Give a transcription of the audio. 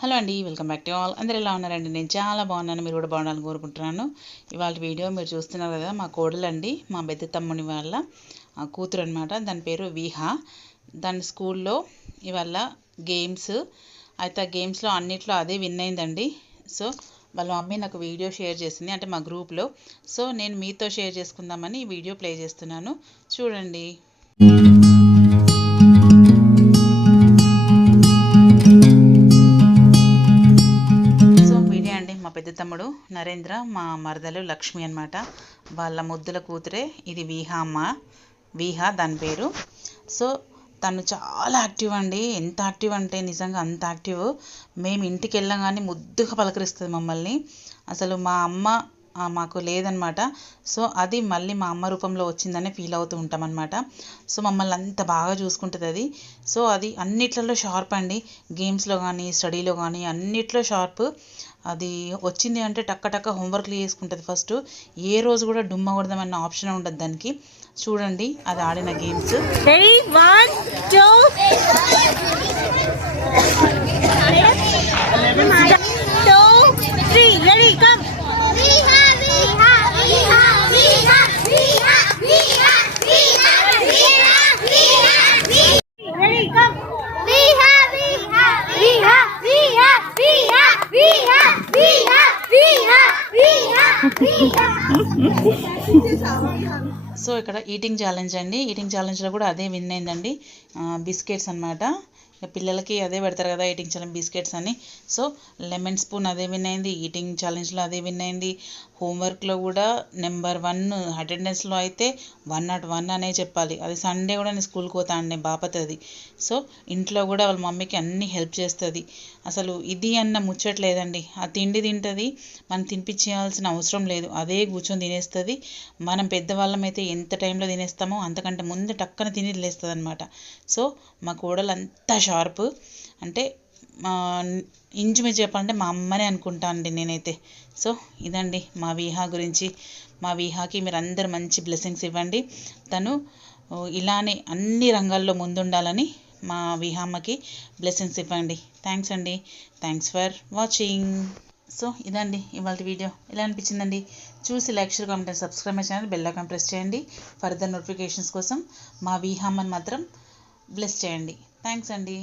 Hello అండి, welcome back to all. అందరూ ఎలా ఉన్నారండి? నేను చాలా బాగున్నాను, మీరు కూడా బాగుండాలని కోరుకుంటున్నాను. ఇవాళ వీడియో మీరు చూస్తున్నారు కదా, మా కోడలండి, మా పెద్ద తమ్ముని వాళ్ళ కూతురు అనమాట. దాని పేరు విహా. దాని స్కూల్లో ఇవాళ గేమ్స్ అయితే ఆ గేమ్స్లో అన్నిట్లో అదే విన్ అయిందండి. సో వాళ్ళ మమ్మీ నాకు వీడియో షేర్ చేసింది, అంటే మా గ్రూప్లో. సో నేను మీతో షేర్ చేసుకుందామని ఈ వీడియో ప్లే చేస్తున్నాను, చూడండి. మా పెద్ద తమ్ముడు నరేంద్ర, మా మరదలు లక్ష్మి అనమాట. వాళ్ళ ముద్దుల కూతురే ఇది విహా దాని పేరు. సో తను చాలా యాక్టివ్ అండి. ఎంత యాక్టివ్ అంటే నిజంగా అంత యాక్టివ్. మేము ఇంటికి వెళ్ళగానే ముద్దుగా పలకరిస్తుంది మమ్మల్ని. అసలు మా అమ్మ మాకు లేదనమాట. సో అది మళ్ళీ మా అమ్మ రూపంలో వచ్చిందని ఫీల్ అవుతూ ఉంటాం అనమాట. సో మమ్మల్ని అంత బాగా చూసుకుంటుంది అది. సో అది అన్నిట్లలో షార్ప్ అండి, గేమ్స్లో కానీ స్టడీలో కానీ అన్నిట్లో షార్ప్. అది వచ్చింది అంటే టక్క టక్క హోంవర్క్లు చేసుకుంటుంది ఫస్ట్. ఏ రోజు కూడా డుమ్మ కొడదామన్న ఆప్షన్ ఉండదు దానికి. చూడండి అది ఆడిన గేమ్స్. సో ఇక్కడ ఈటింగ్ ఛాలెంజ్ అండి. ఈటింగ్ ఛాలెంజ్లో కూడా అదే విన్ అయిందండి. బిస్కెట్స్ అనమాట. పిల్లలకి అదే పెడతారు కదా ఈటింగ్ ఛాలెంజ్, బిస్కెట్స్ అని. సో లెమన్ స్పూన్ అదే విన్ అయింది, ఈటింగ్ ఛాలెంజ్లో అదే విన్ అయింది. హోంవర్క్లో కూడా నెంబర్ 1, అటెండెన్స్లో అయితే 101 అనే చెప్పాలి. అది సండే కూడా నేను స్కూల్కి పోతా అండి, బాపతి అది. సో ఇంట్లో కూడా వాళ్ళ మమ్మీకి అన్నీ హెల్ప్ చేస్తుంది. అసలు ఇది అన్న ముచ్చట్లేదండి. ఆ తిండి తింటుంది, మనం తినిపించాల్సిన అవసరం లేదు, అదే కూర్చొని తినేస్తుంది. మనం పెద్దవాళ్ళం అయితే ఎంత టైంలో తినేస్తామో అంతకంటే ముందు టక్కన తిని లేస్తుంది అనమాట. సో మా కోడలు అంతా షార్ప్ అంటే ఇంచుమించు చెప్పాలంటే మా అమ్మనే అనుకుంటా అండి నేనైతే. సో ఇదండి మా విహా గురించి. మా విహాకి మీరు అందరు మంచి బ్లెస్సింగ్స్ ఇవ్వండి. తను ఇలానే అన్ని రంగాల్లో ముందుండాలని మా విహామ్మకి బ్లెస్సింగ్స్ ఇవ్వండి. థ్యాంక్స్ అండి. Thanks for watching. సో ఇదండి ఇవాళ వీడియో. ఎలా అనిపించిందండి? చూసి like, share, comment and subscribe my channel. Bell icon press చేయండి ఫర్దర్ నోటిఫికేషన్స్ కోసం. మా విహామ్మని మాత్రం బ్లెస్ చేయండి. థ్యాంక్స్ అండి.